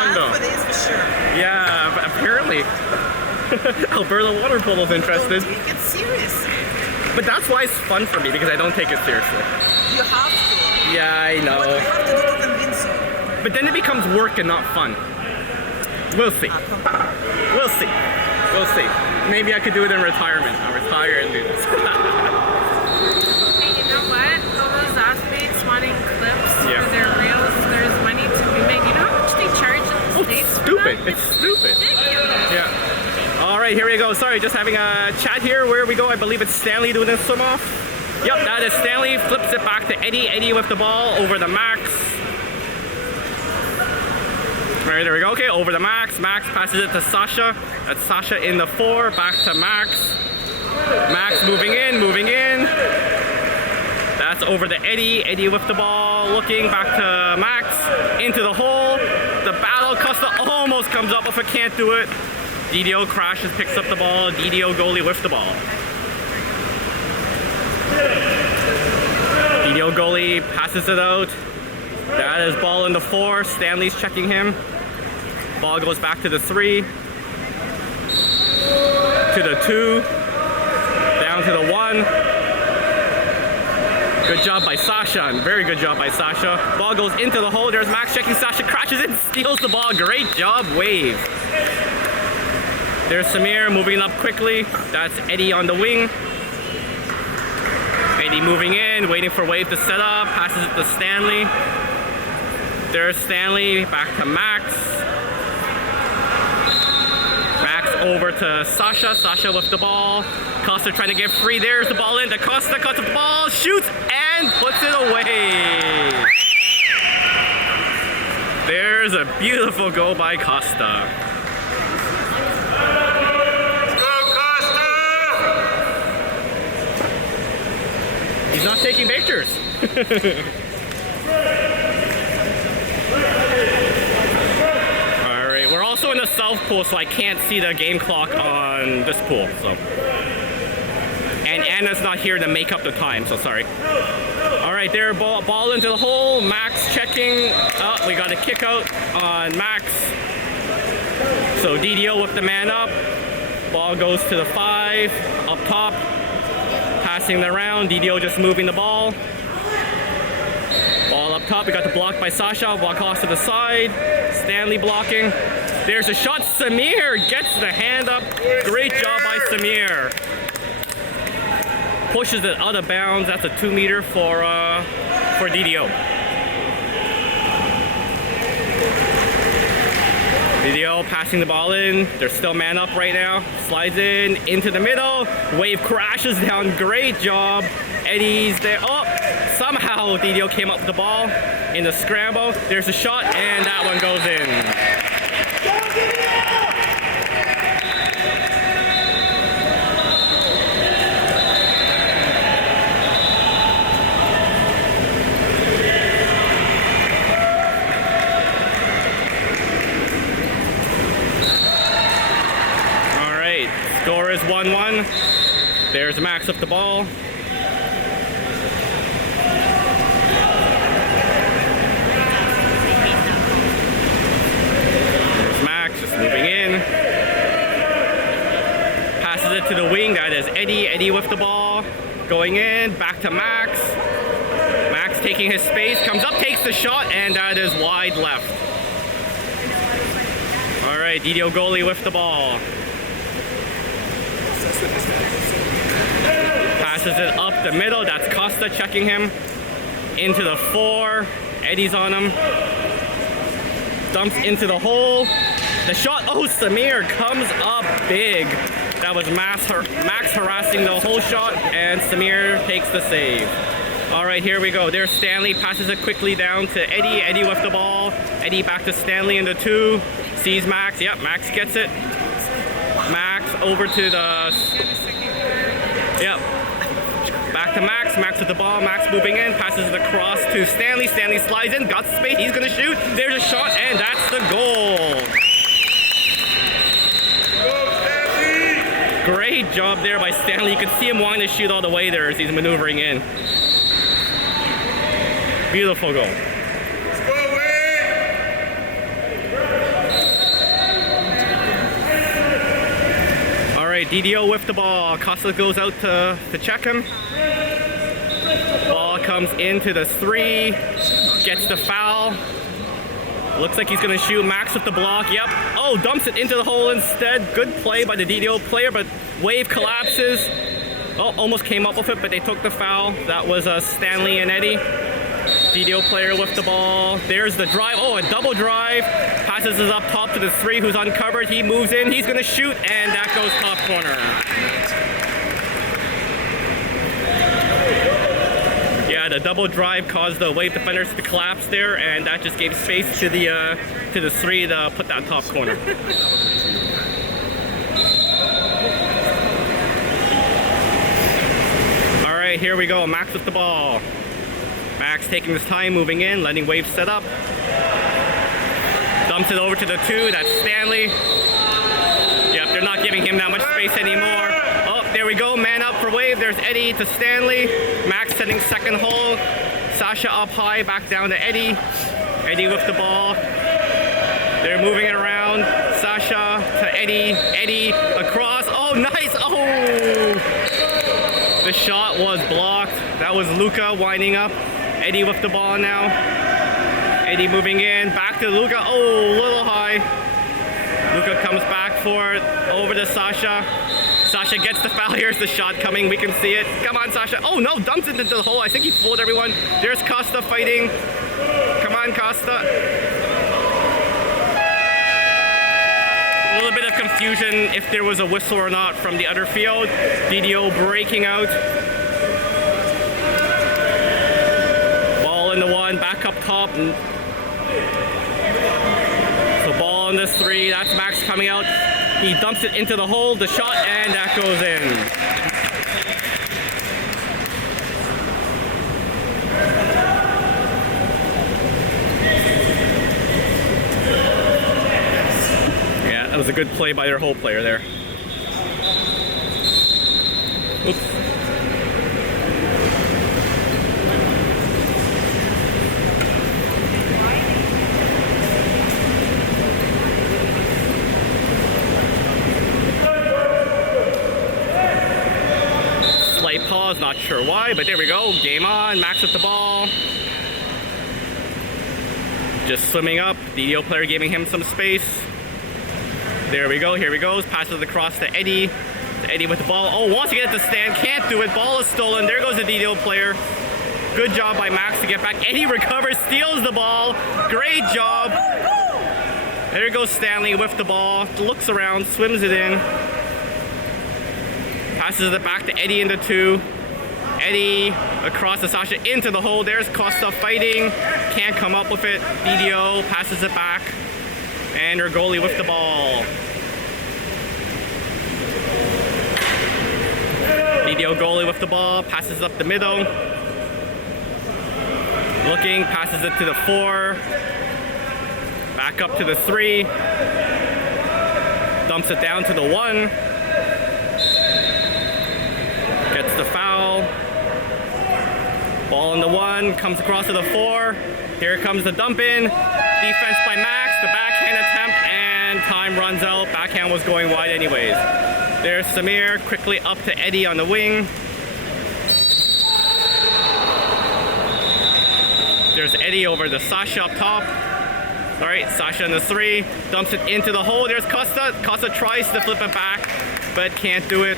fun though. Nowadays for sure. Yeah, apparently. Alberta water polo's interested. Don't take it seriously. But that's why it's fun for me, because I don't take it seriously. You have to. Yeah, I know. What you have to do to convince you? But then it becomes work and not fun. We'll see. We'll see. We'll see. Maybe I could do it in retirement. I'll retire and do this. Hey, you know what? All those athletes wanting clips Yeah. for their reels, there's money to be made. You know how much they charge in the States for Stupid. that? It's stupid. Ridiculous. Yeah. All right, here we go. Sorry, just having a chat here. Where we go? I believe it's Stanley doing this swim off. Yep, that is Stanley. Flips it back to Eddie. Eddie with the ball over the Max. All right, there we go. Okay, over the Max. Max passes it to Sasha. That's Sasha in the 4. Back to Max. Max moving in, moving in. That's over to Eddie. Eddie with the ball. Looking back to Max. Into the hole. The battle. Costa almost comes up, but can't do it. DDO crashes, picks up the ball. DDO goalie with the ball. DDO goalie passes it out. That is ball in the 4. Stanley's checking him. Ball goes back to the 3. To the 2. Down to the 1. Good job by Sasha. Very good job by Sasha. Ball goes into the hole. There's Max checking. Sasha crashes in, steals the ball. Great job, Wave. There's Samir moving up quickly. That's Eddie on the wing. Eddie moving in, waiting for Wave to set up. Passes it to Stanley. There's Stanley, back to Max. Max over to Sasha. Sasha with the ball. Costa trying to get free. There's the ball in. Da Costa cuts the ball, shoots, and puts it away. There's a beautiful goal by Costa. He's not taking pictures. Alright, we're also in the south pool, so I can't see the game clock on this pool. So, and Anna's not here to make up the time, so sorry. Alright, there, ball into the hole. Max checking. Oh, we got a kick out on Max. So DDO with the man up. Ball goes to the 5, up top. Passing the round, DDO just moving the ball. Ball up top, we got the block by Sasha, block off to the side. Stanley blocking. There's a shot, Samir gets the hand up. Great job by Samir. Pushes it out of bounds, that's a 2 meter for DDO. DDO passing the ball in. They're still man up right now. Slides in into the middle. Wave crashes down. Great job. Eddie's there. Oh, somehow DDO came up with the ball in the scramble. There's a shot, and that one goes in. Score is 1-1. There's Max with the ball. There's Max just moving in. Passes it to the wing. That is Eddie. Eddie with the ball. Going in. Back to Max. Max taking his space. Comes up, takes the shot, and that is wide left. All right, DDO goalie with the ball. Passes it up the middle. That's Costa checking him. Into the 4. Eddie's on him. Dumps into the hole. The shot. Oh, Samir comes up big. That was Max harassing the whole shot, and Samir takes the save. All right, here we go. There's Stanley. Passes it quickly down to Eddie. Eddie with the ball. Eddie back to Stanley in the 2. Sees Max. Yep, Max gets it. Max over to the... Yep. Back to Max. Max with the ball. Max moving in. Passes it across to Stanley. Stanley slides in. Got space. He's going to shoot. There's a shot, and that's the goal. Great job there by Stanley. You can see him wanting to shoot all the way there as he's maneuvering in. Beautiful goal. DDO with the ball. Costa goes out to check him. Ball comes into the 3. Gets the foul. Looks like he's gonna shoot. Max with the block. Yep. Oh, dumps it into the hole instead. Good play by the DDO player, but Wave collapses. Oh, almost came up with it, but they took the foul. That was Stanley and Eddie. DDO player with the ball. There's the drive. Oh, a double drive. Passes it up top to the 3 who's uncovered. He moves in. He's gonna shoot, and that goes top corner. Yeah, the double drive caused the Wave defenders to collapse there, and that just gave space to the 3 to put that top corner. All right, here we go. Max with the ball. Max taking his time, moving in, letting Wave set up. Dumps it over to the 2. That's Stanley. Yep, they're not giving him that much space anymore. Oh, there we go. Man up for Wave. There's Eddie to Stanley. Max setting second hole. Sasha up high, back down to Eddie. Eddie with the ball. They're moving it around. Sasha to Eddie. Eddie across. Oh, nice. Oh! The shot was blocked. That was Luca winding up. Eddie with the ball now. Eddie moving in. Back to Luca. Oh, a little high. Luca comes back for it. Over to Sasha. Sasha gets the foul. Here's the shot coming. We can see it. Come on, Sasha. Oh, no. Dumps it into the hole. I think he fooled everyone. There's Costa fighting. Come on, Costa. A little bit of confusion if there was a whistle or not from the other field. DDO breaking out. Ball in the 1. Back up top. So ball in the 3. That's Max coming out. He dumps it into the hole, the shot, and that goes in. Yeah, that was a good play by their hole player there. Oops. Pause, not sure why, but there we go. Game on. Max with the ball. Just swimming up. DDO player giving him some space. There we go. Here he goes. Passes it across to Eddie. Eddie with the ball. Oh, wants to get it to stand. Can't do it. Ball is stolen. There goes the DDO player. Good job by Max to get back. Eddie recovers, steals the ball. Great job. There goes Stanley with the ball. Looks around, swims it in. Passes it back to Eddie in the 2. Eddie across to Sasha into the hole. There's Costa fighting. Can't come up with it. DDO passes it back. And our goalie with the ball. DDO goalie with the ball. Passes up the middle. Looking. Passes it to the 4. Back up to the 3. Dumps it down to the 1. Gets the foul. Ball in the 1, comes across to the 4. Here comes the dump in. Defense by Max, the backhand attempt, and time runs out. Backhand was going wide anyways. There's Samir, quickly up to Eddie on the wing. There's Eddie over to Sasha up top. All right, Sasha in the 3, dumps it into the hole. There's Costa. Costa tries to flip it back, but can't do it.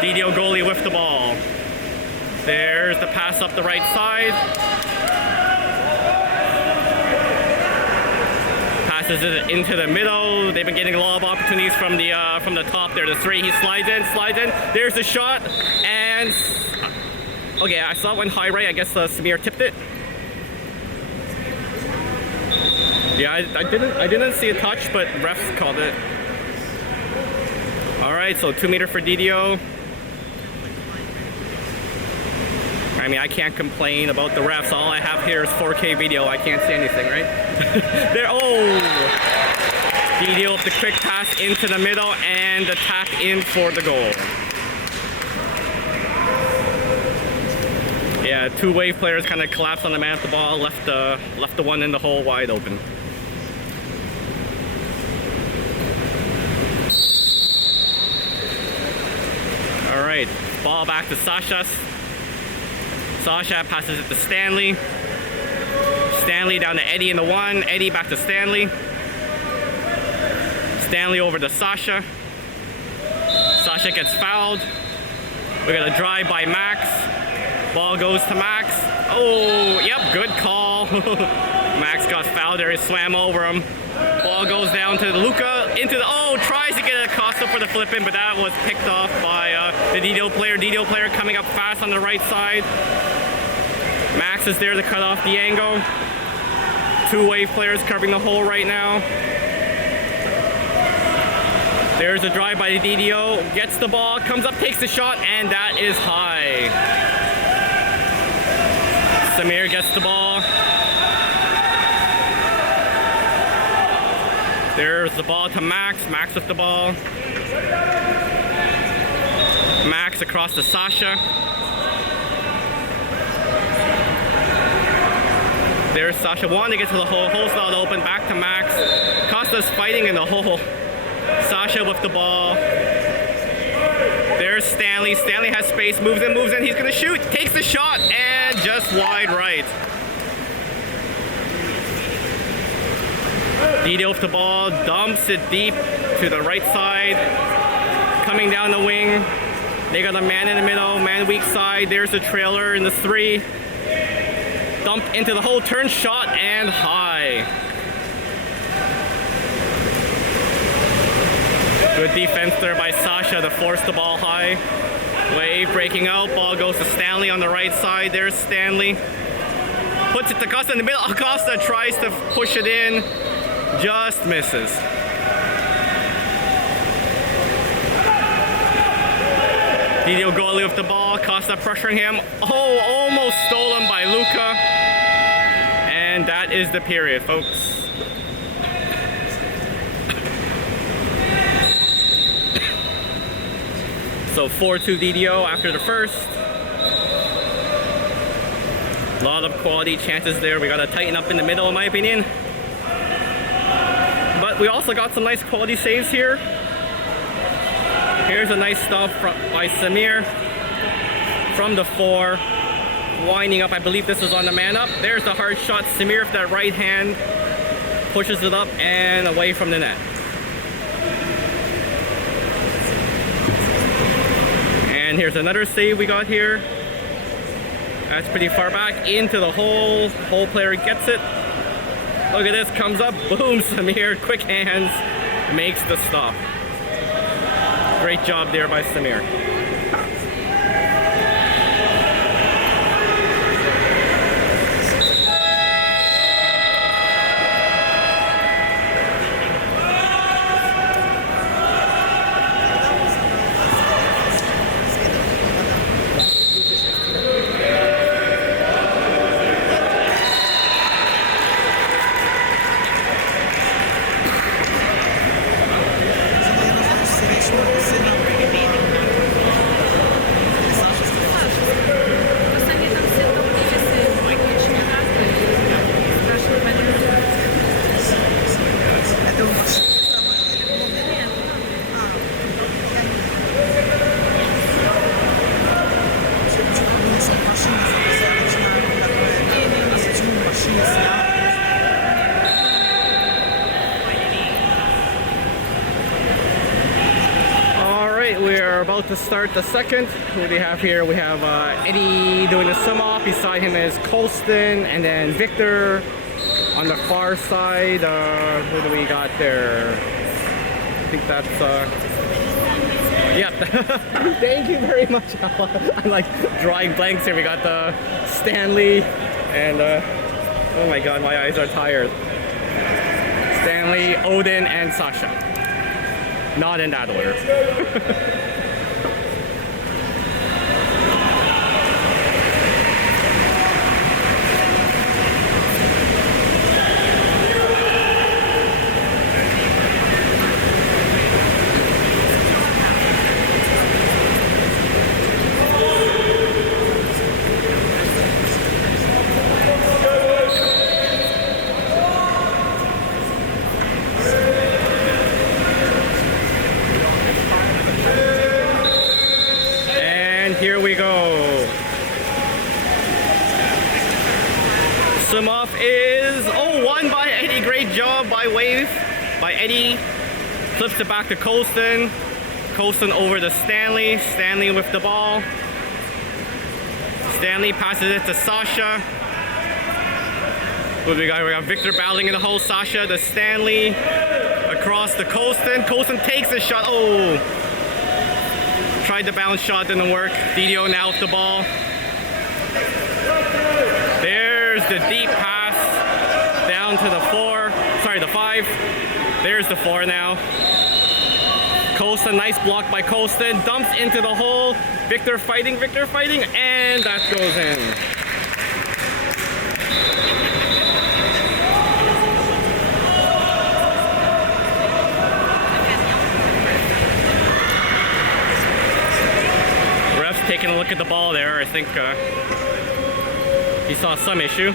DDO goalie with the ball. There's the pass up the right side. Passes it into the middle. They've been getting a lot of opportunities from the top there. The 3, he slides in. There's the shot, and okay, I saw it went high right. I guess Samir tipped it. Yeah, I didn't see a touch, but refs called it. All right, so 2 meter for DDO. I mean, I can't complain about the refs. All I have here is 4K video. I can't see anything, right? There, oh! DDO with the quick pass into the middle and the tap in for the goal. Yeah, 2 Wave players kind of collapsed on the man at the ball, left the one in the hole wide open. All right, ball back to Sasha. Sasha passes it to Stanley. Stanley down to Eddie in the 1. Eddie back to Stanley. Stanley over to Sasha. Sasha gets fouled. We got a drive by Max. Ball goes to Max. Oh, yep, good call. Max got fouled there. He swam over him. Ball goes down to Luca. Into the, oh, tries to get it Acosta for the flip in, but that was picked off by the DDO player. DDO player coming up fast on the right side. Max is there to cut off the angle. Two wave players covering the hole right now. There's a drive by the DDO. Gets the ball, comes up, takes the shot, and that is high. Samir gets the ball. There's the ball to Max. Max with the ball. Max across to Sasha. There's Sasha. Wanting to get to the hole. Hole's not open. Back to Max. Costa's fighting in the hole. Sasha with the ball. There's Stanley. Stanley has space. Moves in. He's going to shoot. Takes the shot. And just wide right. DDO with the ball. Dumps it deep to the right side. Coming down the wing. They got a man in the middle. Man weak side. There's the trailer in the 3. Dump into the hole, turn shot, and high. Good defense there by Sasha to force the ball high. Wave breaking out, ball goes to Stanley on the right side. There's Stanley. Puts it to Acosta in the middle. Acosta tries to push it in, just misses. DDO goalie with the ball, Costa pressuring him. Oh, almost stolen by Luca. And that is the period, folks. So 4-2 DDO after the first. A lot of quality chances there. We got to tighten up in the middle, in my opinion. But we also got some nice quality saves here. Here's a nice stop by Samir from the 4. Winding up, I believe this was on the man up. There's the hard shot. Samir with that right hand pushes it up and away from the net. And here's another save we got here. That's pretty far back into the hole. Hole player gets it. Look at this, comes up, boom, Samir, quick hands, makes the stop. Great job there by Samir. We're about to start the second. Who do we have here? We have Eddie doing the sum off. Beside him is Colston, and then Victor on the far side. Who do we got there? I think that's yeah. Thank you very much. I'm like drawing blanks here. We got Stanley and oh my god, my eyes are tired. Stanley, Odin, and Sasha. Not in that order. wave by Eddie. Flips it back to Colston. Colston over to Stanley. Stanley with the ball. Stanley passes it to Sasha. What do we got? We got Victor battling in the hole. Sasha to Stanley. Across to Colston. Colston takes the shot. Oh! Tried the bounce shot, didn't work. DDO now with the ball. There's the deep pass down to the 4. Sorry, the 5. There's the 4 now. Colston, nice block by Colston. Dumps into the hole. Victor fighting, and that goes in. Ref's taking a look at the ball there. I think he saw some issue.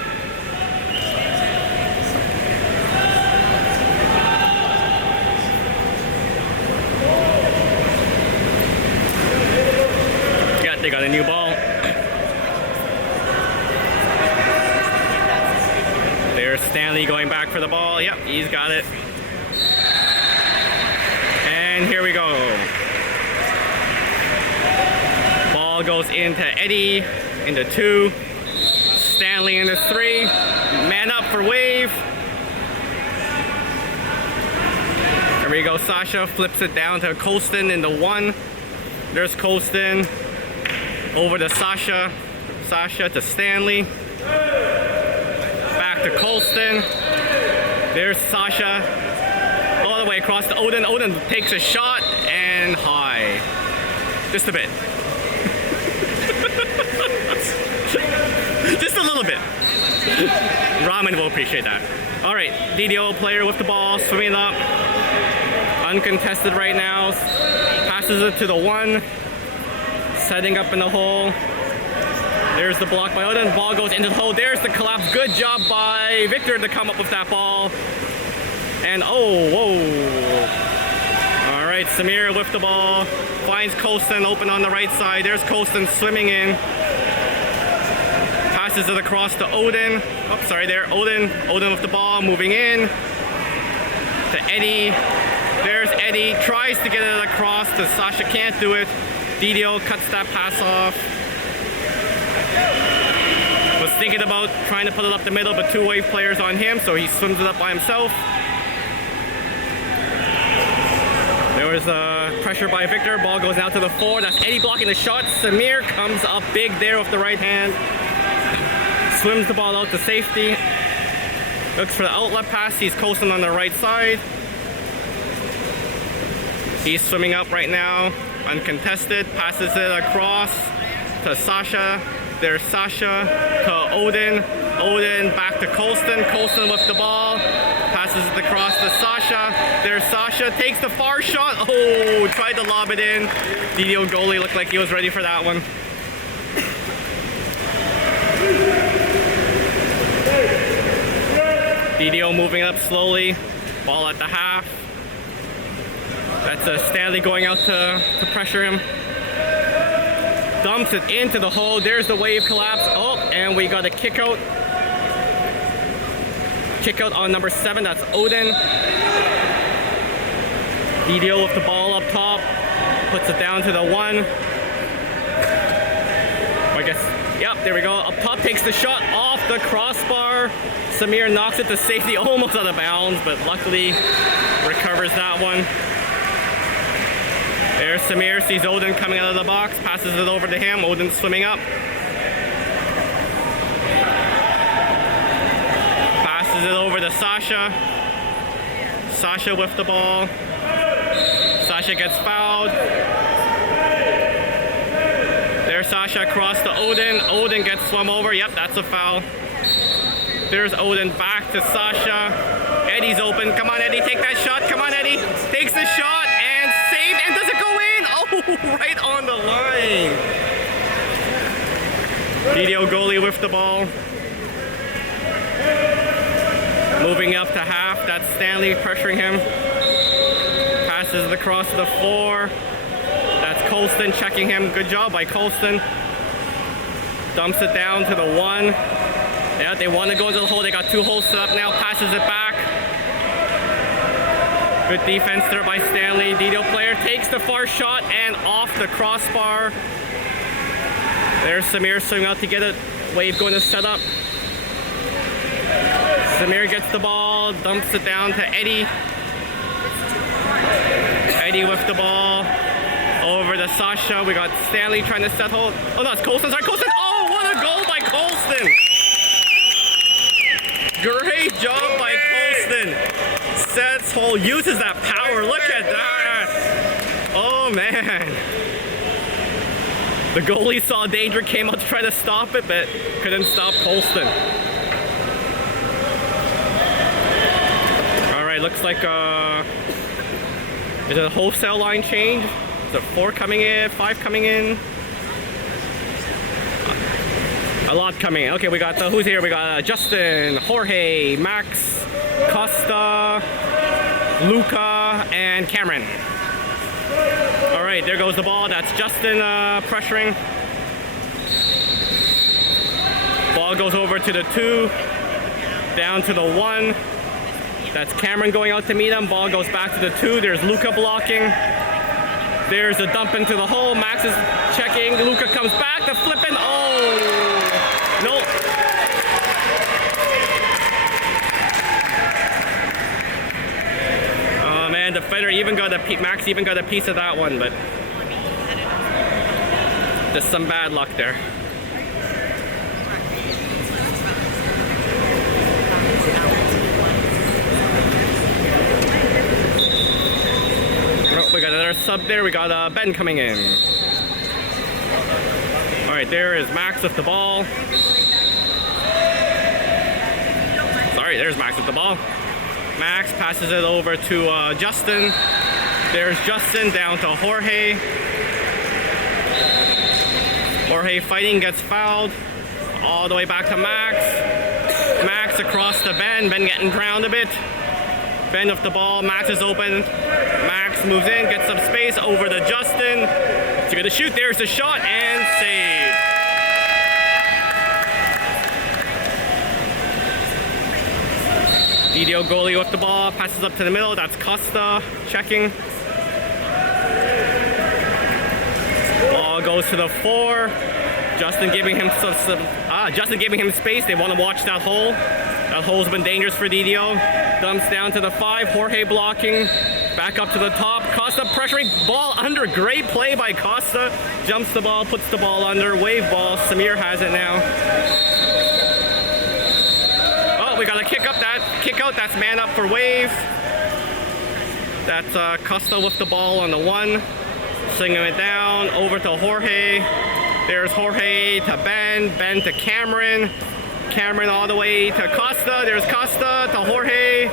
Yeah, they got a new ball. There's Stanley going back for the ball. Yep, he's got it. And here we go. Ball goes into Eddie, into 2. Stanley into 3. Man up for wave. There we go. Sasha flips it down to Colston into 1. There's Colston. Over to Sasha. Sasha to Stanley. Back to Colston. There's Sasha. All the way across to Odin. Odin takes a shot and high. Just a bit. Just a little bit. Ramen will appreciate that. All right, DDO player with the ball, swimming up. Uncontested right now. Passes it to the 1. Setting up in the hole. There's the block by Odin. Ball goes into the hole. There's the collapse. Good job by Victor to come up with that ball. And oh, whoa. All right, Samir with the ball. Finds Colston open on the right side. There's Colston swimming in. Passes it across to Odin. Oh, sorry there, Odin. Odin with the ball, moving in. To Eddie. There's Eddie. Tries to get it across to Sasha. Can't do it. DDO cuts that pass off. Was thinking about trying to put it up the middle, but 2 wave players on him, so he swims it up by himself. There was pressure by Victor. Ball goes out to the 4. That's Eddie blocking the shot. Samir comes up big there with the right hand. Swims the ball out to safety. Looks for the outlet pass. He's coasting on the right side. He's swimming up right now. Uncontested. Passes it across to Sasha. There's Sasha to Odin. Odin back to Colston. Colston with the ball. Passes it across to Sasha. There's Sasha. Takes the far shot. Oh, tried to lob it in. DDO goalie looked like he was ready for that one. DDO moving up slowly. Ball at the half. That's Stanley going out to pressure him. Dumps it into the hole. There's the wave collapse. Oh, and we got a kick out. Kick out on number 7. That's Odin. DDO with the ball up top. Puts it down to the 1. I guess, yep, there we go. Up top takes the shot off the crossbar. Samir knocks it to safety, almost out of bounds, but luckily recovers that one. There's Samir, sees Odin coming out of the box, passes it over to him. Odin swimming up. Passes it over to Sasha. Sasha with the ball. Sasha gets fouled. There's Sasha across to Odin. Odin gets swum over. Yep, that's a foul. There's Odin back to Sasha. Eddie's open. Come on, Eddie, take that shot. Come on, Eddie. Takes the shot and saved. And does it go in? Oh, right on the line. DDO goalie with the ball. Moving up to half. That's Stanley pressuring him. Passes it across the 4. That's Colston checking him. Good job by Colston. Dumps it down to the 1. Yeah, they want to go into the hole. They got 2 holes set up now. Passes it back. Good defense there by Stanley. DDO player takes the far shot and off the crossbar. There's Samir swinging out to get it. Wave going to set up. Samir gets the ball, dumps it down to Eddie. Eddie with the ball. Over to Sasha. We got Stanley trying to set hold. Oh no, it's Colston. Sorry, Colston. Oh, what a goal by Colston. Great job by Colston. Sets hold, uses that power. Look at that. Oh man. The goalie saw danger, came out to try to stop it, but couldn't stop Colston. All right, looks like is it a wholesale line change? Is it 4 coming in, 5 coming in? A lot coming in. Okay, we got who's here? We got Justin, Jorge, Max, Costa, Luca, and Cameron. All right, there goes the ball. That's Justin pressuring. Ball goes over to the 2, down to the 1. That's Cameron going out to meet him. Ball goes back to the 2. There's Luca blocking. There's a dump into the hole. Max is checking. Luca comes back. The flipping. Oh, no. Oh man, the fighter even got Max even got a piece of that one, but just some bad luck there. Oh, we got another sub there. We got Ben coming in. All right, there is Max with the ball. Sorry, there's Max with the ball. Max passes it over to Justin. There's Justin down to Jorge. Jorge fighting, gets fouled. All the way back to Max. Max across to Ben. Ben getting drowned a bit. Ben with the ball. Max is open. Max moves in, gets some space over to Justin. He's gonna shoot. There's the shot and save. DDO goalie with the ball, passes up to the middle. That's Costa checking. Ball goes to the 4. Justin giving him Justin giving him space. They want to watch that hole. That hole's been dangerous for DDO. Dumps down to the 5. Jorge blocking. Back up to the top. Costa pressuring. Ball under. Great play by Costa. Jumps the ball, puts the ball under. Wave ball. Samir has it now. Oh, we got to kick up that. Kick out. That's man up for Wave. That's Costa with the ball on the 1. Singing it down. Over to Jorge. There's Jorge to Ben. Ben to Cameron. Cameron all the way to Costa. There's Costa to Jorge.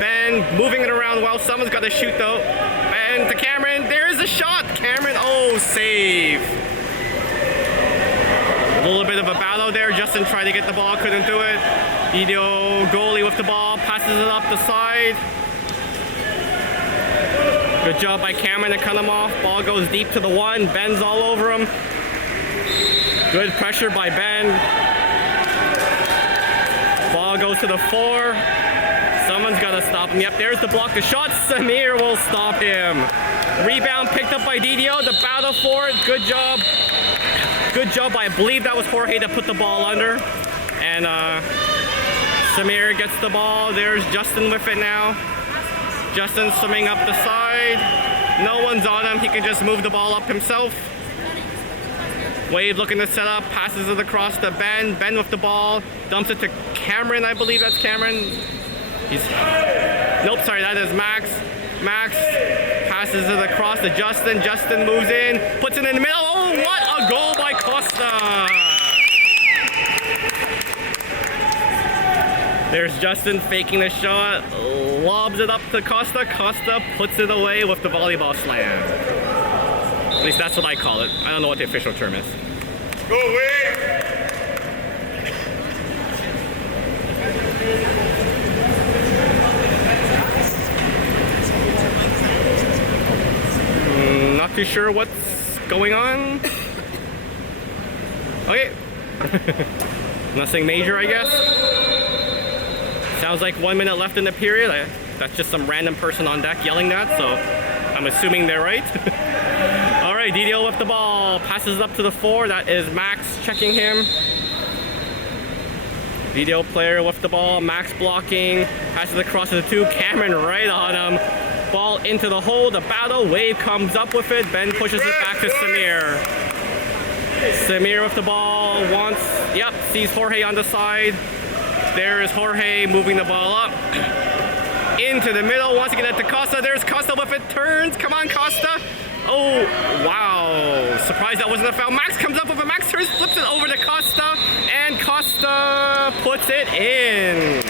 Ben moving it around well. Someone's got to shoot though. Ben to Cameron. There's a shot. Cameron, oh, save. A little bit of a battle there. Justin tried to get the ball, couldn't do it. DDO goalie with the ball, passes it up the side. Good job by Cameron to cut him off. Ball goes deep to the 1. Ben's all over him. Good pressure by Ben. Ball goes to the 4. Someone's got to stop him. Yep, there's the block. The shot. Samir will stop him. Rebound picked up by DDO. The battle for it. Good job. Good job. I believe that was Jorge that put the ball under. And Samir gets the ball. There's Justin with it now. Justin swimming up the side. No one's on him. He can just move the ball up himself. Wave looking to set up, passes it across to Ben. Ben with the ball, dumps it to Cameron, I believe that's Cameron. Nope, sorry, that is Max. Max passes it across to Justin. Justin moves in, puts it in the middle. Oh, what a goal by Costa! There's Justin faking the shot, lobs it up to Costa. Costa puts it away with the volleyball slam. At least that's what I call it. I don't know what the official term is. Go away! Not too sure what's going on. Okay. Nothing major, I guess. Sounds like 1 minute left in the period. That's just some random person on deck yelling that, so I'm assuming they're right. All right, DDO with the ball, passes up to the 4. That is Max checking him. DDO player with the ball, Max blocking, passes across to the 2. Cameron right on him. Ball into the hole, the battle, Wave comes up with it. Ben pushes it back to Samir. Samir with the ball, sees Jorge on the side. There is Jorge moving the ball up. Into the middle, wants to get it to Costa. There's Costa with it, turns. Come on, Costa. Oh, wow. Surprised that wasn't a foul. Max comes up with a Max turns, flips it over to Costa, and Costa puts it in.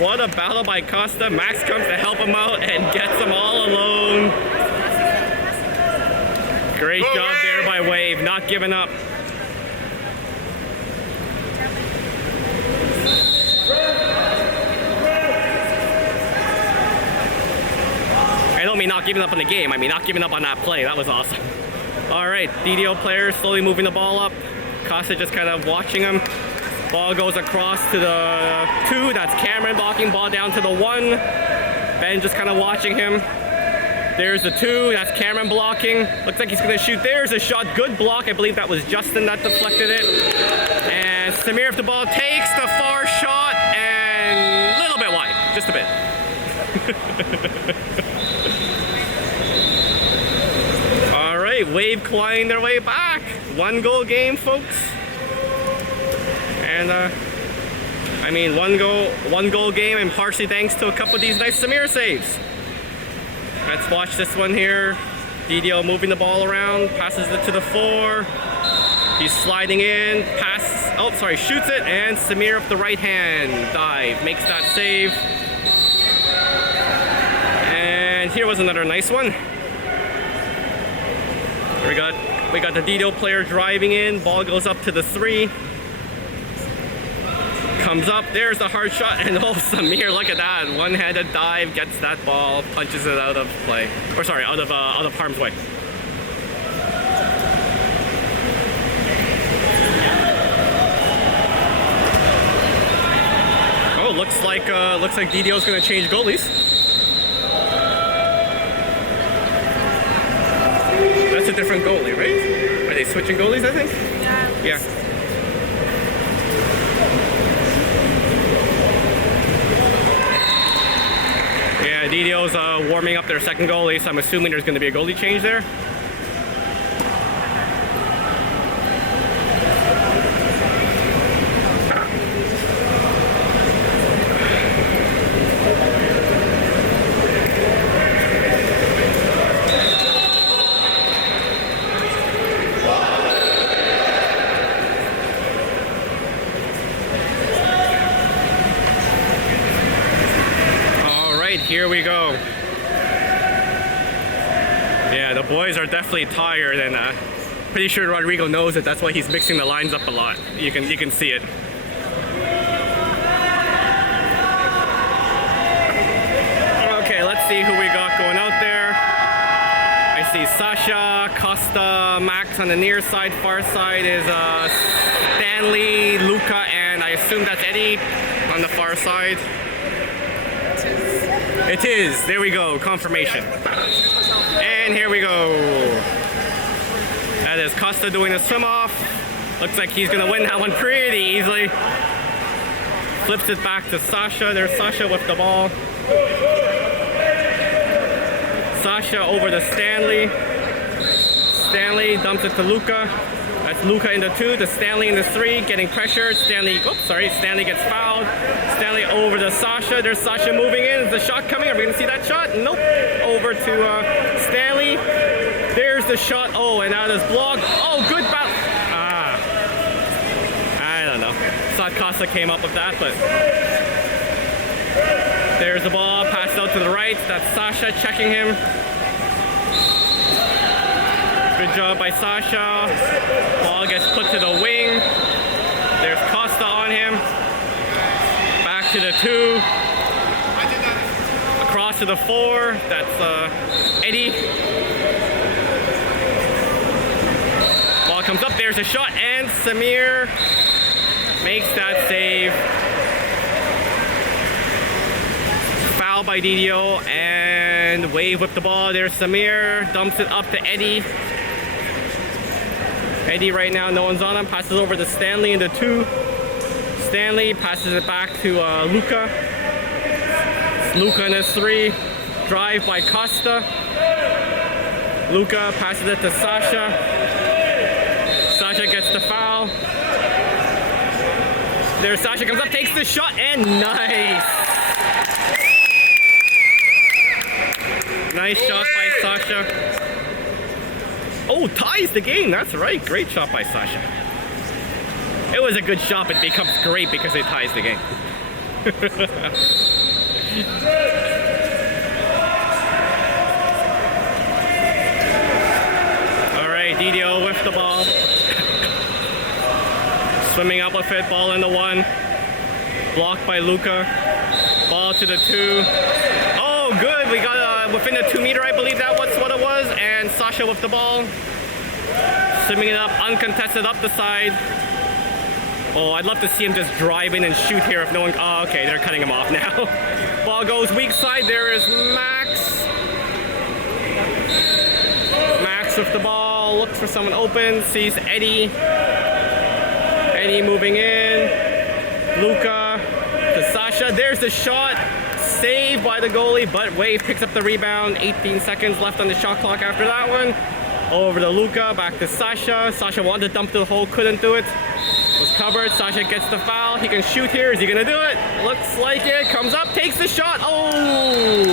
What a battle by Costa. Max comes to help him out and gets him all alone. Great job there by Wave, not giving up. I don't mean not giving up on the game, I mean not giving up on that play. That was awesome. All right, DDO player slowly moving the ball up. Costa just kind of watching him. Ball goes across to the 2. That's Cameron blocking. Ball down to the 1. Ben just kind of watching him. There's the 2. That's Cameron blocking. Looks like he's going to shoot. There's a shot. Good block. I believe that was Justin that deflected it. And Samir if the ball takes the far shot and a little bit wide. Just a bit. All right. Wave clawing their way back. 1-goal game, folks. And I mean, one goal game, and partially thanks to a couple of these nice Samir saves. Let's watch this one here. DDO moving the ball around, passes it to the 4. He's sliding in, shoots it, and Samir up the right hand dive, makes that save. And here was another nice one. We got the DDO player driving in, ball goes up to the 3. Comes up, there's the hard shot, and oh, Samir, look at that. One-handed dive, gets that ball, punches it out of play. Or sorry, out of harm's way. Oh, looks like DDO's gonna change goalies. That's a different goalie, right? Are they switching goalies, I think? Yeah. DDO's warming up their second goalie, so I'm assuming there's going to be a goalie change there. Here we go. Yeah, the boys are definitely tired, and pretty sure Rodrigo knows it. That's why he's mixing the lines up a lot. You can see it. Okay, let's see who we got going out there. I see Sasha, Costa, Max on the near side. Far side is Stanley, Luca, and I assume that's Eddie on the far side. It is. There we go. Confirmation. And here we go. That is Costa doing a swim off. Looks like he's going to win that one pretty easily. Flips it back to Sasha. There's Sasha with the ball. Sasha over to Stanley. Stanley dumps it to Luca. That's Luca in the 2 to Stanley in the 3, getting pressured. Stanley gets fouled. Stanley over to Sasha. There's Sasha moving in. Is the shot coming? Are we gonna see that shot? Nope. Over to Stanley. There's the shot. Oh, and that is blocked. Oh, good battle. I don't know. Thought Costa came up with that, but there's the ball passed out to the right. That's Sasha checking him. Good job by Sasha. Ball gets put to the wing. There's Costa on him. Back to the 2. Across to the 4. That's Eddie. Ball comes up. There's a shot, and Samir makes that save. foul by DDO, and Wave with the ball. There's Samir, dumps it up to Eddie. Eddie right now, no one's on him. Passes over to Stanley into 2. Stanley passes it back to Luca. Luca in his 3. Drive by Costa. Luca passes it to Sasha. Sasha gets the foul. There, Sasha comes up, takes the shot, and nice! Nice shot by Sasha. Oh, ties the game, that's right. Great shot by Sasha. It was a good shot, but it becomes great because it ties the game. Alright, DDO with the ball. Swimming up with it, ball in the 1. Blocked by Luca. Ball to the 2. Oh, good. We got within the 2 meter, I believe that was what it was. And Sasha with the ball. Swimming it up, uncontested up the side. Oh, I'd love to see him just drive in and shoot here if no one... Oh, okay, they're cutting him off now. Ball goes weak side. There is Max. Max with the ball. Looks for someone open. Sees Eddie. Eddie moving in. Luca to Sasha. There's the shot. Saved by the goalie, but Wave picks up the rebound. 18 seconds left on the shot clock after that one. Over to Luca. Back to Sasha. Sasha wanted to dump to the hole. Couldn't do it. Was covered. Sasha gets the foul. He can shoot here. Is he going to do it? Looks like it. Comes up. Takes the shot. Oh!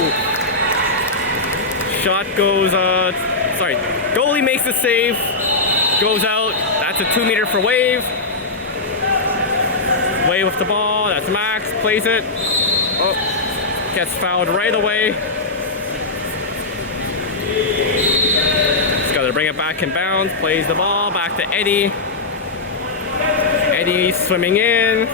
Shot goes... Sorry. Goalie makes the save. Goes out. That's a 2 meter for Wave. Wave with the ball. That's Max. Plays it. Oh, gets fouled right away. Just got to bring it back in bounds. Plays the ball. Back to Eddie. Eddie swimming in.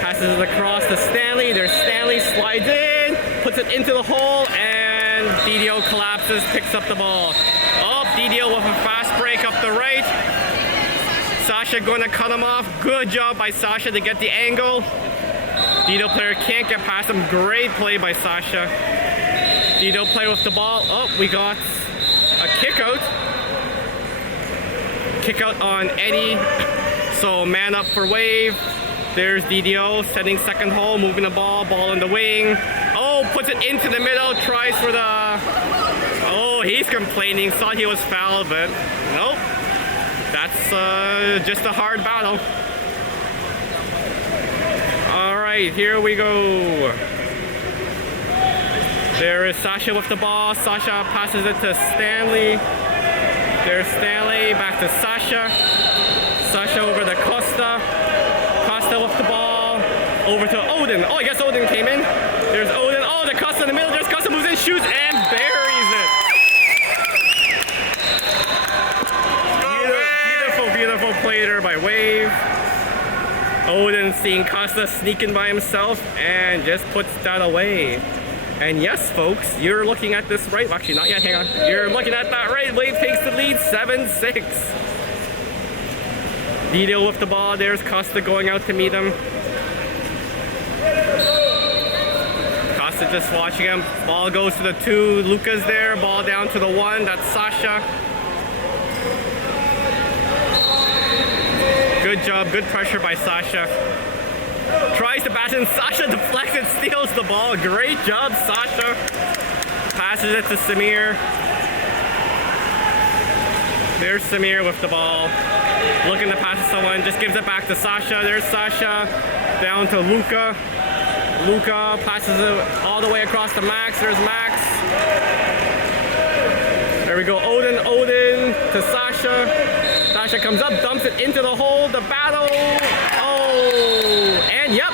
Passes it across to Stanley. There's Stanley. Slides in. Puts it into the hole. And DDO collapses. Picks up the ball. Oh, DDO with a fast break up the right. Sasha going to cut him off. Good job by Sasha to get the angle. DDO player can't get past him. Great play by Sasha. DDO player with the ball. Oh, we got a kick out. Kick out on Eddie. So man up for Wave. There's DDO setting second hole, moving the ball. Ball in the wing. Oh, puts it into the middle. Tries for the... Oh, he's complaining. Thought he was fouled, but nope. That's just a hard battle. All right, here we go. There is Sasha with the ball. Sasha passes it to Stanley. There's Stanley, back to Sasha. Sasha over to Costa. Costa with the ball. Over to Odin. Oh, I guess Odin came in. There's Odin. Oh, the Costa in the middle. There's Costa, moves in, shoots, and buries it. Beautiful play there by Wave. Odin seeing Costa sneaking by himself and just puts that away. And yes, folks, you're looking at this right. Actually, not yet. Hang on. You're looking at that right. Wave takes the lead, 7-6. DDO with the ball. There's Costa going out to meet him. Costa just watching him. Ball goes to the 2. Luca's there. Ball down to the 1. That's Sasha. Good job, good pressure by Sasha. Tries to pass in, Sasha deflects and steals the ball. Great job, Sasha. Passes it to Samir. There's Samir with the ball. Looking to pass to someone, just gives it back to Sasha. There's Sasha, down to Luca. Luca passes it all the way across to Max. There's Max. There we go, Odin to Sasha. Sasha comes up, dumps it into the hole, the battle. Oh, and yep.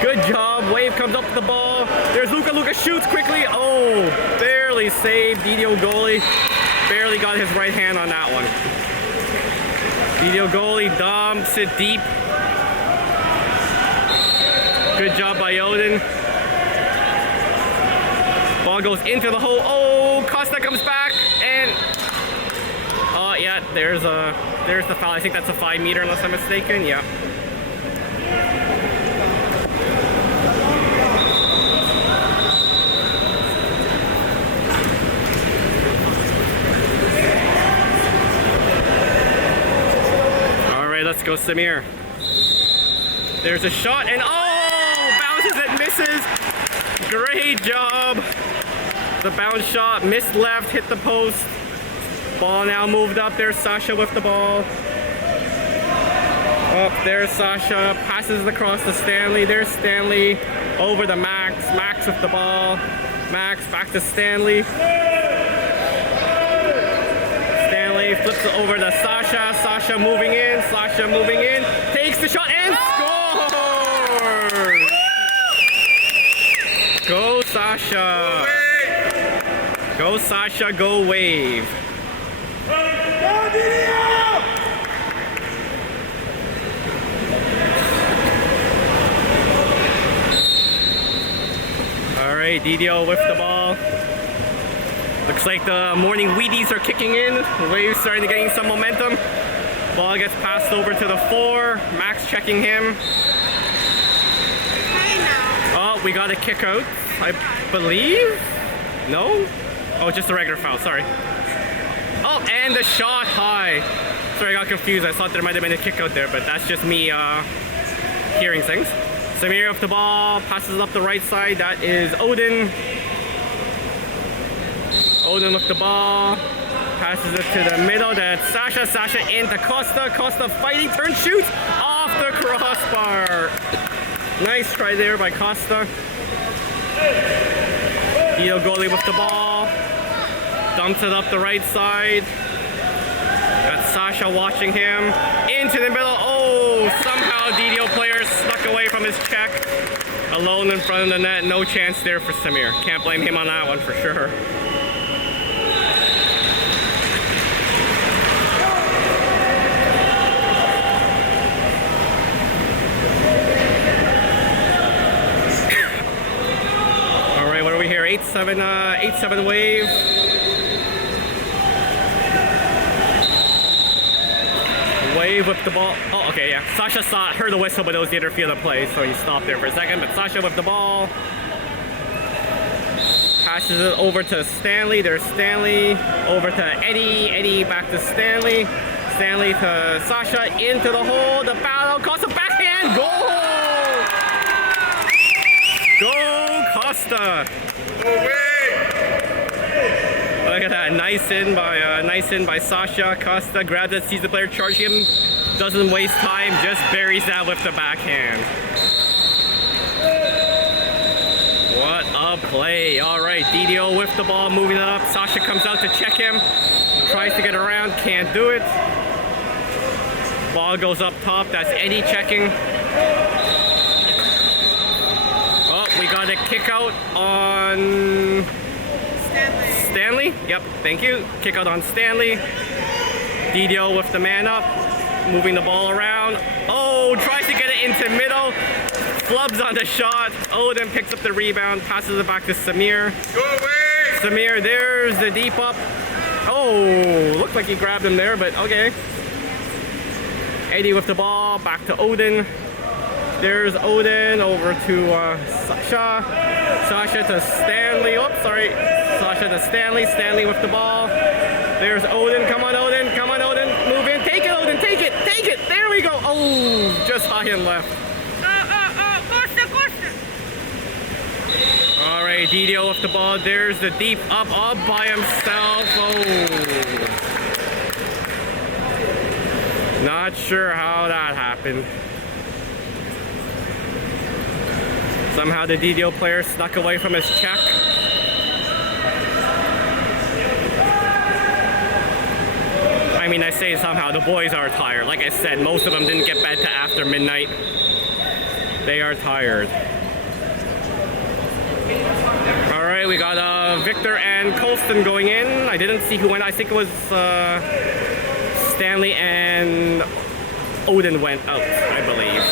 Good job. Wave comes up with the ball. There's Luca. Luca shoots quickly. Oh, barely saved. DDO goalie barely got his right hand on that one. DDO goalie dumps it deep. Good job by Odin. Ball goes into the hole. Oh, Costa comes back and... Oh, yeah, there's the foul. I think that's a 5 meter unless I'm mistaken. Yeah. goes Samir. There's a shot and oh! Bounces and misses. Great job. The bounce shot, missed left, hit the post. Ball now moved up. There's Sasha with the ball. Up there's Sasha. Passes it across to Stanley. There's Stanley. Over to Max. Max with the ball. Max back to Stanley. Stanley flips it over to Sasha. Sasha moving in. Sasha moving in. Takes the shot and scores! Go Sasha. Go Sasha, go Wave. Go DDO! All right, DDO with the ball. Looks like the morning Wheaties are kicking in. Wave's starting to gain some momentum. Ball gets passed over to the 4. Max checking him. Oh, we got a kick out, I believe. No? Oh, just a regular foul, sorry. Oh, and the shot high. Sorry, I got confused. I thought there might have been a kick out there, but that's just me hearing things. Samir with the ball, passes it up the right side. That is Odin. Odin with the ball, passes it to the middle. That's Sasha. Sasha into Costa. Costa fighting, turn, shoots off the crossbar. Nice try there by Costa. DDO goalie with the ball. Dumps it up the right side. Got Sasha watching him. Into the middle. Oh, somehow DDO player snuck away from his check. Alone in front of the net. No chance there for Samir. Can't blame him on that one for sure. All right, what are we here? 8-7 Wave. Wave with the ball. Oh, okay, yeah. Sasha heard the whistle, but it was the interfield of play, so he stopped there for a second. But Sasha with the ball. Passes it over to Stanley. There's Stanley. Over to Eddie. Eddie back to Stanley. Stanley to Sasha. Into the hole. The battle. Costa backhand. Goal! Go Costa! Look at that, nice in by Sasha. Costa grabs it, sees the player charge him, doesn't waste time, just buries that with the backhand. What a play! All right, DDO with the ball, moving it up. Sasha comes out to check him, tries to get around, can't do it. Ball goes up top. That's Eddie checking. Oh, we got a kick out on Stanley? Yep, thank you. Kick out on Stanley. DDO with the man up. Moving the ball around. Oh, tries to get it into middle. Flubs on the shot. Odin picks up the rebound. Passes it back to Samir. Go away! Samir, there's the deep up. Oh, looked like he grabbed him there, but okay. Eddie with the ball. Back to Odin. There's Odin over to Sasha. Sasha to Stanley. Oh, sorry. Sasha to Stanley. Stanley with the ball. There's Odin. Come on, Odin. Come on, Odin. Move in. Take it, Odin. Take it. Take it. There we go. Oh, just high and left. All right, DDO with the ball. There's the deep up by himself. Oh. Not sure how that happened. Somehow the DDO player snuck away from his check. I mean, I say somehow, the boys are tired. Like I said, most of them didn't get bed to after midnight. They are tired. All right, we got Victor and Colston going in. I didn't see who went. I think it was Stanley and Odin went out, I believe.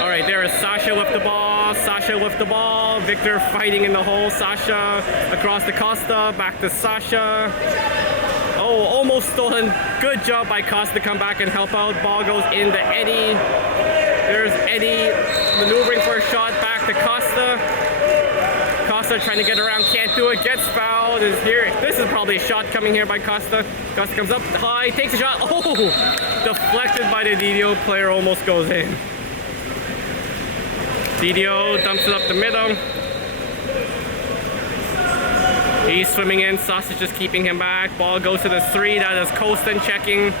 All right, there is Sasha with the ball. Sasha with the ball. Victor fighting in the hole. Sasha across the Costa. Back to Sasha. Oh, almost stolen. Good job by Costa to come back and help out. Ball goes into Eddie. There's Eddie maneuvering for a shot. Back to Costa. Costa trying to get around. Can't do it. Gets fouled. DDO is here. This is probably a shot coming here by Costa. Costa comes up high, takes a shot. Oh, deflected by the DDO player, almost goes in. DDO dumps it up the middle. He's swimming in. Sausage is keeping him back. Ball goes to the 3. That is Colston checking.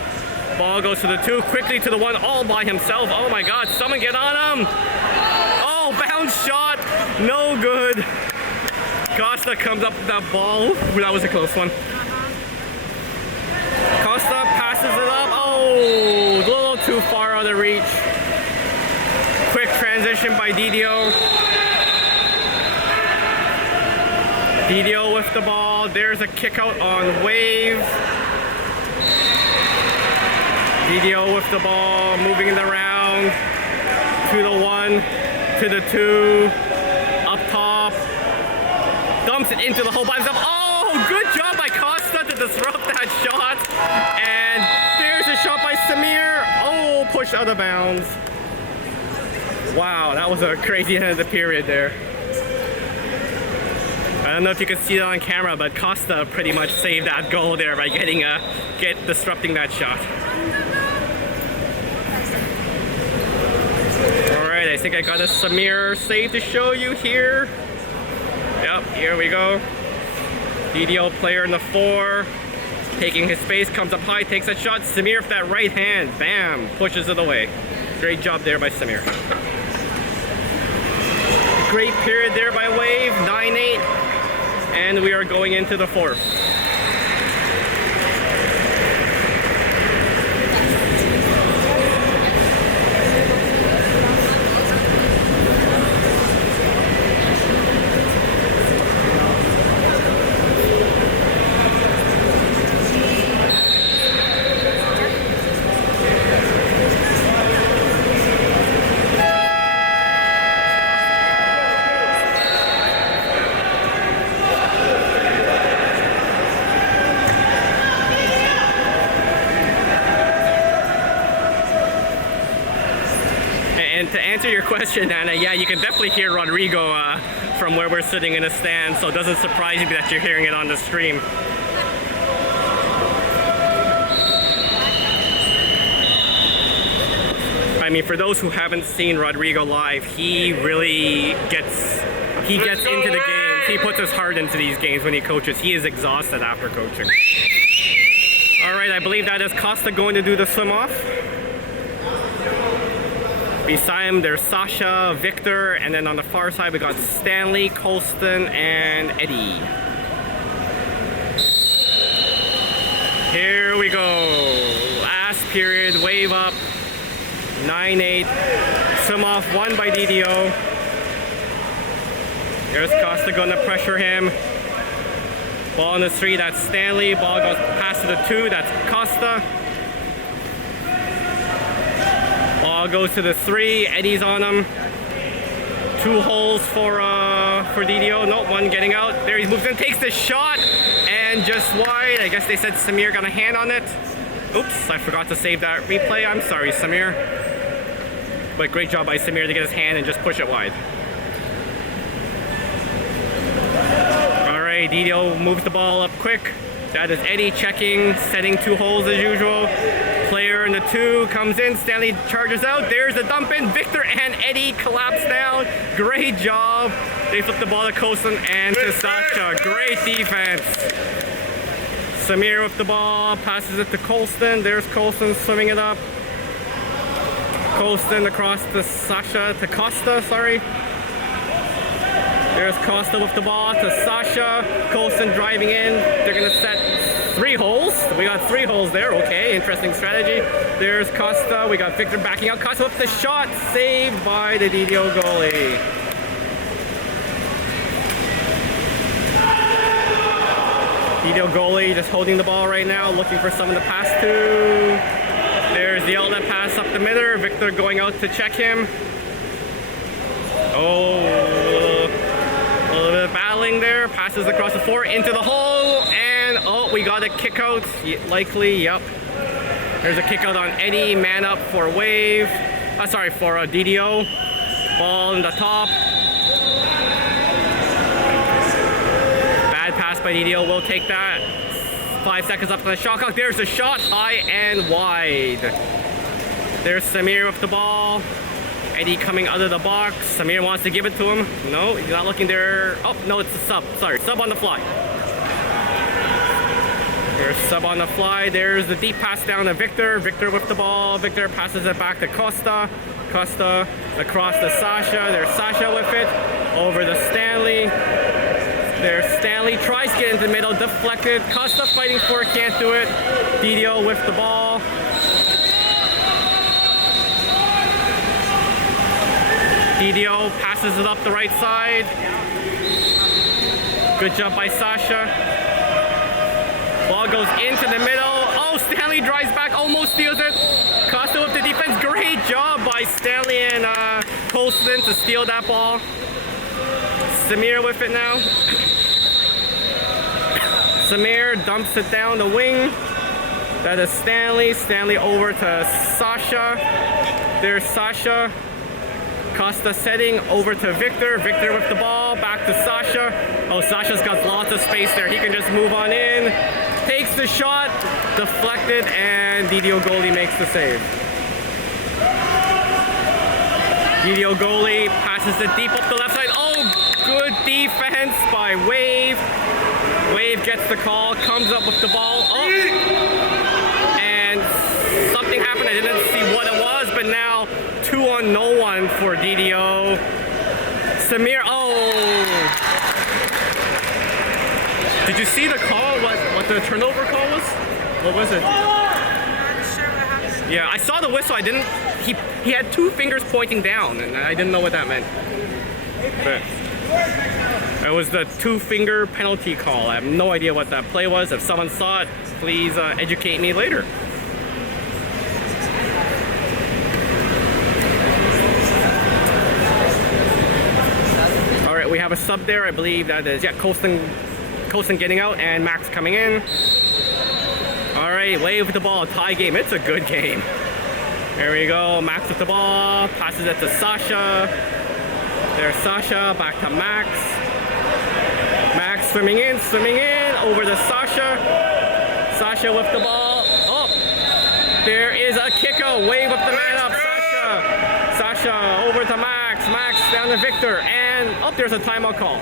Ball goes to the 2. Quickly to the 1 all by himself. Oh my God, someone get on him. Oh, bounce shot. No good. Costa comes up with that ball. Ooh, that was a close one. Costa passes it up. Oh, a little too far out of reach. Quick transition by DDO. DDO with the ball. There's a kick out on Wave. DDO with the ball, moving it around to the 1, to the 2, up top. Dumps it into the hole by himself. Oh, good job by Costa to disrupt that shot. And there's a shot by Samir. Oh, pushed out of bounds. Wow, that was a crazy end of the period there. I don't know if you can see it on camera, but Costa pretty much saved that goal there by disrupting that shot. Alright, I think I got a Samir save to show you here. Yep, here we go. DDO player in the 4, taking his space, comes up high, takes a shot. Samir with that right hand, bam, pushes it away. Great job there by Samir. Great period there by Wave, 9-8, and we are going into the 4th. And to answer your question, Anna, yeah, you can definitely hear Rodrigo from where we're sitting in the stand, so it doesn't surprise me that you're hearing it on the stream. I mean, for those who haven't seen Rodrigo live, he really gets into the games. He puts his heart into these games when he coaches. He is exhausted after coaching. All right, I believe that is Costa going to do the swim off. Beside him, there's Sasha, Victor, and then on the far side, we got Stanley, Colston, and Eddie. Here we go. Last period, Wave up, 9-8. Swim off, won by DDO. There's Costa going to pressure him. Ball on the 3, that's Stanley. Ball goes past to the 2, that's Costa. Ball goes to the 3, Eddie's on him. 2 holes for DDO. Nope, 1 getting out. There he moves in, takes the shot, and just wide. I guess they said Samir got a hand on it. Oops, I forgot to save that replay. I'm sorry, Samir. But great job by Samir to get his hand and just push it wide. Alright, DDO moves the ball up quick. That is Eddie checking, setting 2 holes as usual. Player in the 2 comes in, Stanley charges out, there's the dump in, Victor and Eddie collapse down. Great job. They flip the ball to Colston and to Sasha. Great defense. Samir with the ball, passes it to Colston. There's Colston swimming it up. Colston across to Sasha, to Costa, sorry. There's Costa with the ball to Sasha. Colston driving in. They're going to set 3 holes. We got 3 holes there. Okay, interesting strategy. There's Costa. We got Victor backing out. Costa with the shot. Saved by the DDO goalie. DDO goalie just holding the ball right now. Looking for someone to pass to. There's the outlet pass up the middle. Victor going out to check him. Oh, a little bit of battling there. Passes across the 4 into the hole, and oh, we got a kick out. Likely, yep. There's a kick out on Eddie. Man up for Wave. Sorry, for DDO. Ball in the top. Bad pass by DDO. Will take that. 5 seconds up on the shot clock. There's the shot, high and wide. There's Samir with the ball. Eddie coming out of the box. Samir wants to give it to him. No, he's not looking there. Oh, no, it's a sub. Sorry, sub on the fly. There's sub on the fly. There's the deep pass down to Victor. Victor with the ball. Victor passes it back to Costa. Costa across to Sasha. There's Sasha with it. Over to Stanley. There's Stanley. Tries to get into the middle. Deflected. Costa fighting for it. Can't do it. DDO with the ball. DDO passes it up the right side. Good job by Sasha. Ball goes into the middle. Oh, Stanley drives back, almost steals it. Costa with the defense. Great job by Stanley and Colston to steal that ball. Samir with it now. Samir dumps it down the wing. That is Stanley. Stanley over to Sasha. There's Sasha. Costa setting over to Victor. Victor with the ball. Back to Sasha. Oh, Sasha's got lots of space there. He can just move on in. Takes the shot. Deflected, and DDO goalie makes the save. DDO goalie passes it deep up the left side. Oh, good defense by Wave. Wave gets the call. Comes up with the ball. Oh, and something happened. I didn't see what it was, but now 2-on-no-one for DDO. Samir, oh! Did you see the call? What the turnover call was? What was it? I'm not sure what happened. Yeah, I saw the whistle. I didn't. He had 2 fingers pointing down, and I didn't know what that meant. But it was the 2-finger penalty call. I have no idea what that play was. If someone saw it, please educate me later. We have a sub there, I believe that is, yeah, Colston getting out and Max coming in. All right, Wave with the ball, tie game. It's a good game. There we go, Max with the ball, passes it to Sasha. There's Sasha, back to Max. Max swimming in, over to Sasha. Sasha with the ball. Oh, there is a kick out. Wave with the man up, Sasha. Sasha over to Max. Max down to Victor, and oh, there's a timeout call.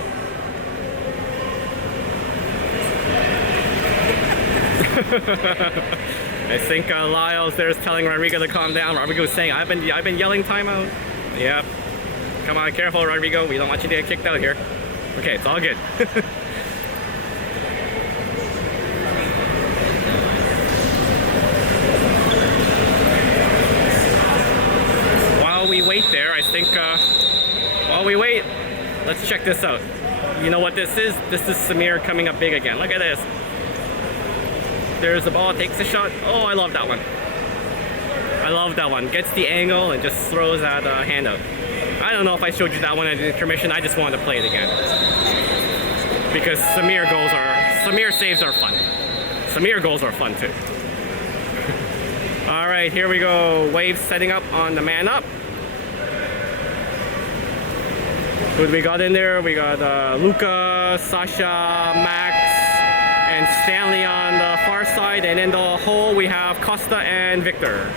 I think Lyles there's telling Rodrigo to calm down. Rodrigo's saying, I've been yelling timeout. Yep. Come on, careful, Rodrigo. We don't want you to get kicked out here. Okay, it's all good. While we wait there, I think, while we wait, let's check this out. You know what this is? This is Samir coming up big again. Look at this. There's the ball, takes the shot. Oh, I love that one. I love that one. Gets the angle and just throws that hand out. I don't know if I showed you that one at the intermission. I just wanted to play it again. Because Samir saves are fun. Samir goals are fun too. All right, here we go. Wave setting up on the man up. Who do we got in there? We got Luca, Sasha, Max, and Stanley on the far side. And in the hole, we have Costa and Victor.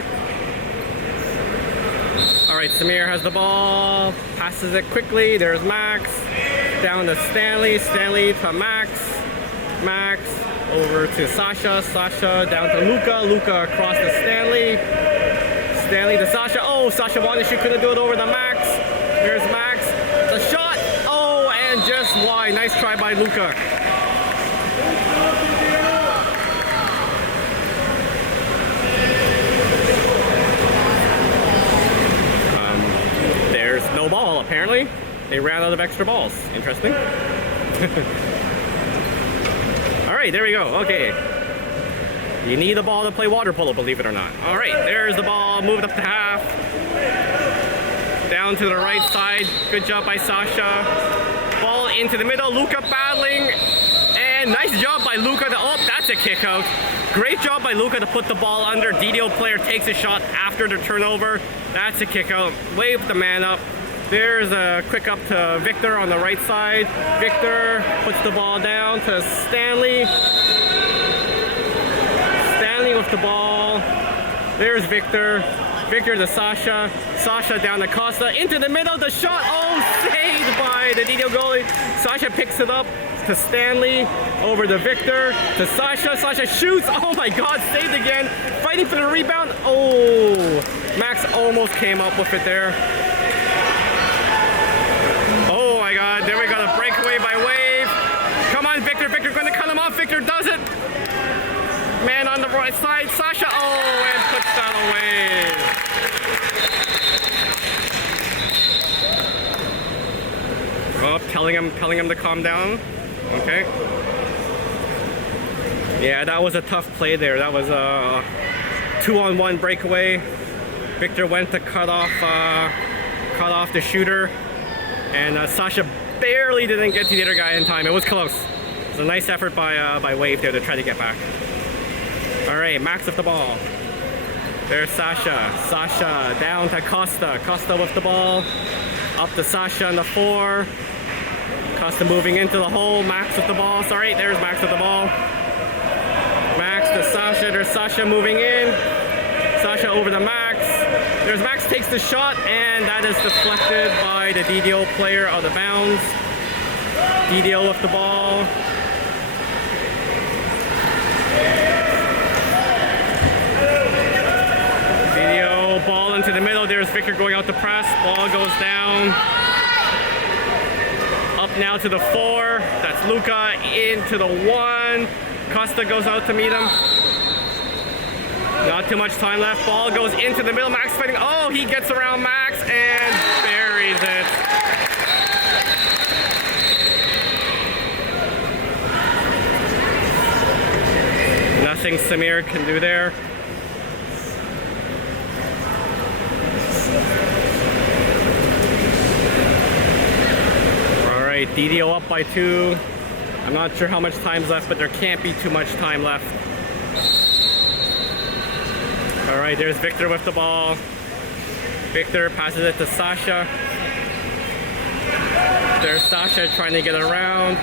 All right, Samir has the ball, passes it quickly. There's Max, down to Stanley, Stanley to Max, Max over to Sasha, Sasha down to Luca, Luca across to Stanley, Stanley to Sasha. Oh, Sasha wanted, she couldn't do it over to Max. There's Max, the shot. Oh, and just wide. Nice try by Luca. There's no ball, apparently. They ran out of extra balls. Interesting. All right, there we go. Okay. You need the ball to play water polo, believe it or not. All right, there's the ball. Moved up to half. Down to the right side. Good job by Sasha. Ball into the middle. Luca battling. And nice job by Luca. Oh, that's a kick out. Great job by Luca to put the ball under. DDO player takes a shot after the turnover. That's a kick out. Wave the man up. There's a quick up to Victor on the right side. Victor puts the ball down to Stanley. Stanley with the ball. There's Victor. Victor to Sasha. Sasha down to Costa. Into the middle. The shot. Oh, saved by the DDO goalie. Sasha picks it up to Stanley. Over to Victor. To Sasha. Sasha shoots. Oh my God. Saved again. Fighting for the rebound. Oh. Max almost came up with it there. Oh my God. There we got a breakaway by Wave. Come on, Victor. Victor going to cut him off. Victor does it. Man on the right side. Sasha. Oh, and puts that away. Oh, telling him to calm down. Okay. Yeah, that was a tough play there. That was a 2-on-1 breakaway. Victor went to cut off the shooter, and Sasha barely didn't get to the other guy in time. It was close. It was a nice effort by Wave there to try to get back. All right, Max with the ball. There's Sasha. Sasha down to Costa. Costa with the ball. Up to Sasha on the 4. Costa moving into the hole. Max with the ball. Sorry, there's Max with the ball. Max to Sasha. There's Sasha moving in. Sasha over to Max. There's Max takes the shot, and that is deflected by the DDO player out of bounds. DDO with the ball. DDO ball into the middle. There's Victor going out to press. Ball goes down. Up now to the 4. That's Luca into the 1. Costa goes out to meet him. Not too much time left. Ball goes into the middle. Max fighting. Oh, he gets around Max and buries it. Nothing Samir can do there. All right, DDO up by 2. I'm not sure how much time's left, but there can't be too much time left. All right, there's Victor with the ball. Victor passes it to Sasha. There's Sasha trying to get around.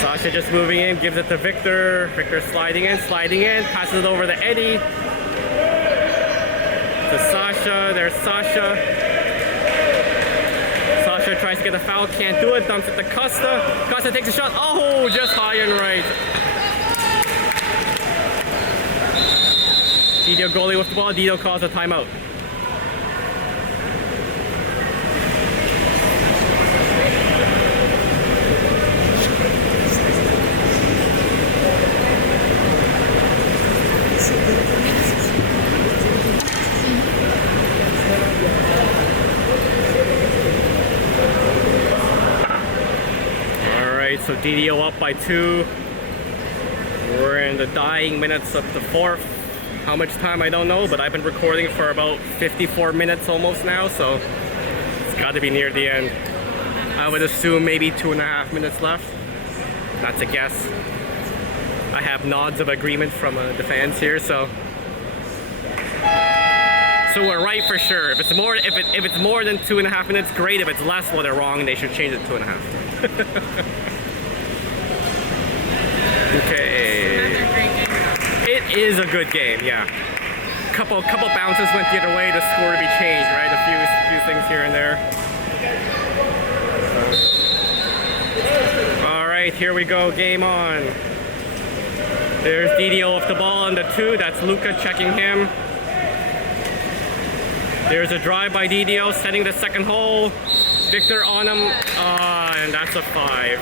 Sasha just moving in, gives it to Victor. Victor sliding in, passes it over to Eddie. To Sasha, there's Sasha. Sasha tries to get a foul, can't do it, dumps it to Costa. Costa takes a shot, oh, just high and right. DDO goalie with the ball. DDO calls a timeout. All right, so DDO up by 2. We're in the dying minutes of the 4th. How much time, I don't know, but I've been recording for about 54 minutes almost now, so it's got to be near the end. I would assume maybe 2.5 minutes left. That's a guess. I have nods of agreement from the fans here, so we're right for sure. If it's more, if it's more than 2.5 minutes, great. If it's less, well, they're wrong. They should change it to 2.5. Okay. It is a good game, yeah. Couple bounces went the other way, the score to be changed, right? A few things here and there. All right, here we go, game on. There's DDO with the ball on the 2, that's Luca checking him. There's a drive by DDO, setting the second hole. Victor on him, and that's a 5.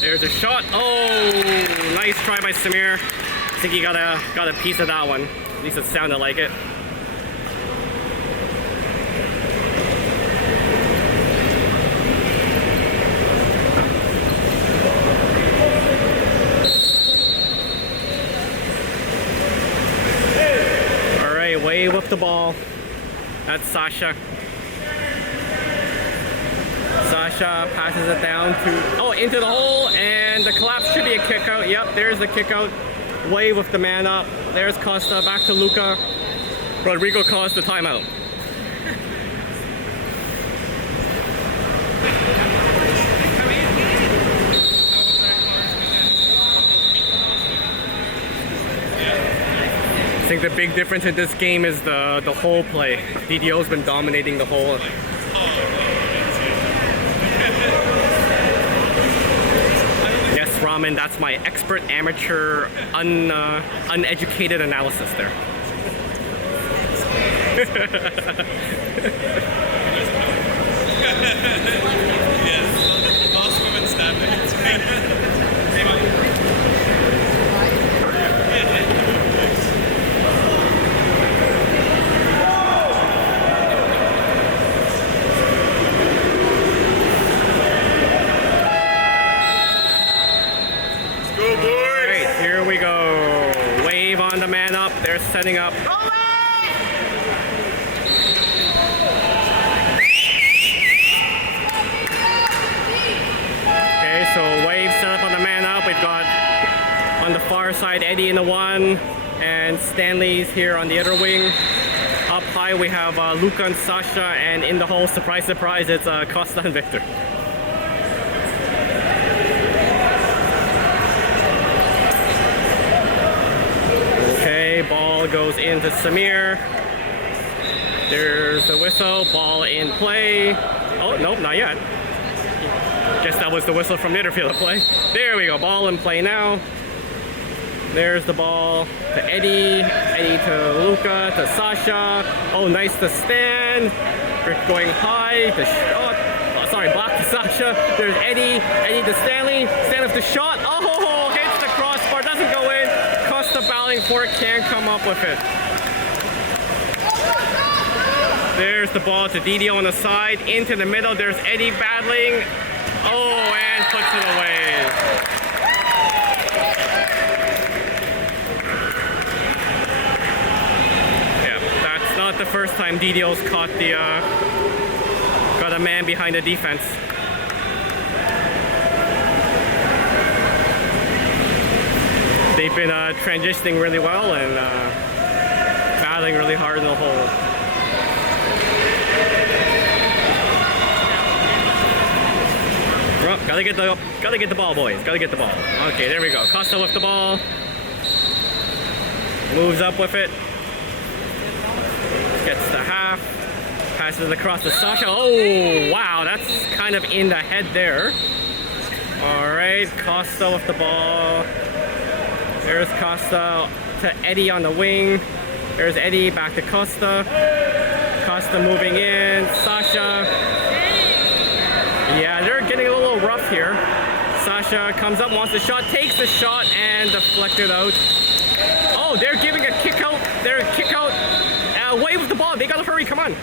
There's a shot. Oh, nice try by Samir. I think he got a piece of that one. At least it sounded like it. Wave with the ball. That's Sasha. Sasha passes it down to, into the hole, and the collapse should be a kick out. Yep, there's the kick out. Wave with the man up. There's Costa, back to Luca. Rodrigo calls the timeout. I think the big difference in this game is the hole play. DDO's been dominating the hole. Yes, Ramen, that's my expert, amateur, uneducated analysis there. Yes, boss woman stabbing. They're setting up. Okay, so Wave set up on the man up. We've got on the far side Eddie in the one, and Stanley's here on the other wing. Up high we have Luca and Sasha, and in the hole, surprise, surprise, it's Costa and Victor. Ball goes into Samir. There's the whistle. Ball in play. Oh, nope, not yet. Guess that was the whistle from the other field of play. There we go. Ball in play now. There's the ball to Eddie. Eddie to Luca, to Sasha. Oh, nice to Stan. Rick going high. The shot. Oh, sorry, block to Sasha. There's Eddie. Eddie to Stanley. Stan with the shot. Oh, hits the crossbar. Doesn't go in. The battling for it, can't come up with it. There's the ball to DDO on the side, into the middle. There's Eddie battling. Oh, and puts it away. Yeah, that's not the first time DDO's caught got a man behind the defense. They've been transitioning really well and battling really hard in the hole. Oh, gotta get the ball, boys. Gotta get the ball. Okay, there we go. Costa with the ball. Moves up with it. Gets the half. Passes it across to Sasha. Oh, wow, that's kind of in the head there. All right, Costa with the ball. There's Costa to Eddie on the wing. There's Eddie back to Costa. Costa moving in. Sasha. Yeah, they're getting a little rough here. Sasha comes up, wants the shot, takes the shot, and deflected out. Oh, they're giving a kick out. They're kick out. Wave with the ball. They gotta hurry. Come on.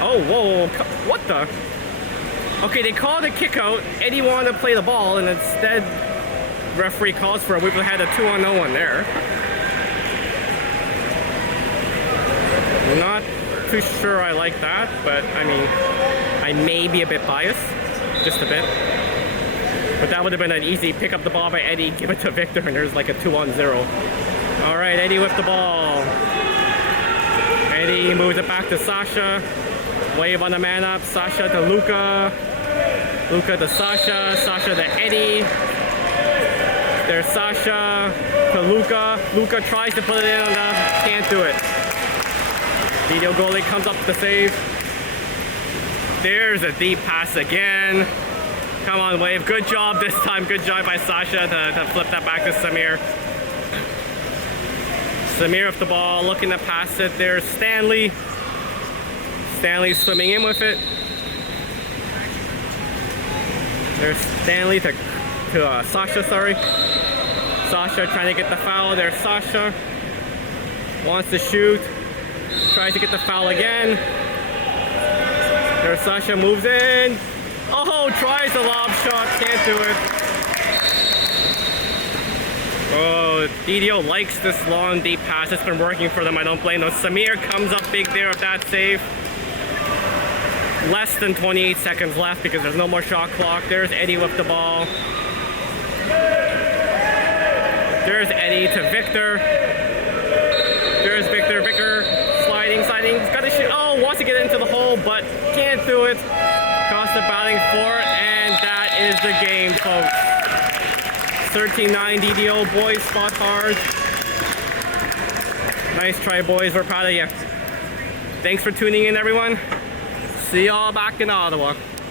Oh, whoa. What the? Okay, they called a kick out. Eddie wanted to play the ball, and instead, referee calls for it. We've had a 2-on-0 one there. Not too sure I like that, but I mean, I may be a bit biased, just a bit. But that would have been an easy pick up the ball by Eddie, give it to Victor, and there's like a 2-on-0. All right, Eddie with the ball. Eddie moves it back to Sasha. Wave on the man up. Sasha to Luca. Luca to Sasha. Sasha to Eddie. There's Sasha to Luca. Luca tries to put it in on the, can't do it. DDO goalie comes up to save. There's a deep pass again. Come on, Wave. Good job this time. Good job by Sasha to flip that back to Samir. Samir with the ball, looking to pass it. There's Stanley. Stanley swimming in with it. There's Stanley to Sasha, sorry. Sasha trying to get the foul. There's Sasha. Wants to shoot. Tries to get the foul again. There's Sasha, moves in. Oh, tries the lob shot. Can't do it. Oh, DDO likes this long deep pass. It's been working for them. I don't blame them. Samir comes up big there with that save. Less than 28 seconds left because there's no more shot clock. There's Eddie with the ball. There's Eddie to Victor. There's Victor. Victor sliding. He's got to shoot. Oh, wants to get into the hole, but can't do it. Across the batting for it, and that is the game, folks. 13-9 DDO, boys fought hard. Nice try, boys. We're proud of you. Thanks for tuning in, everyone. See y'all back in Ottawa.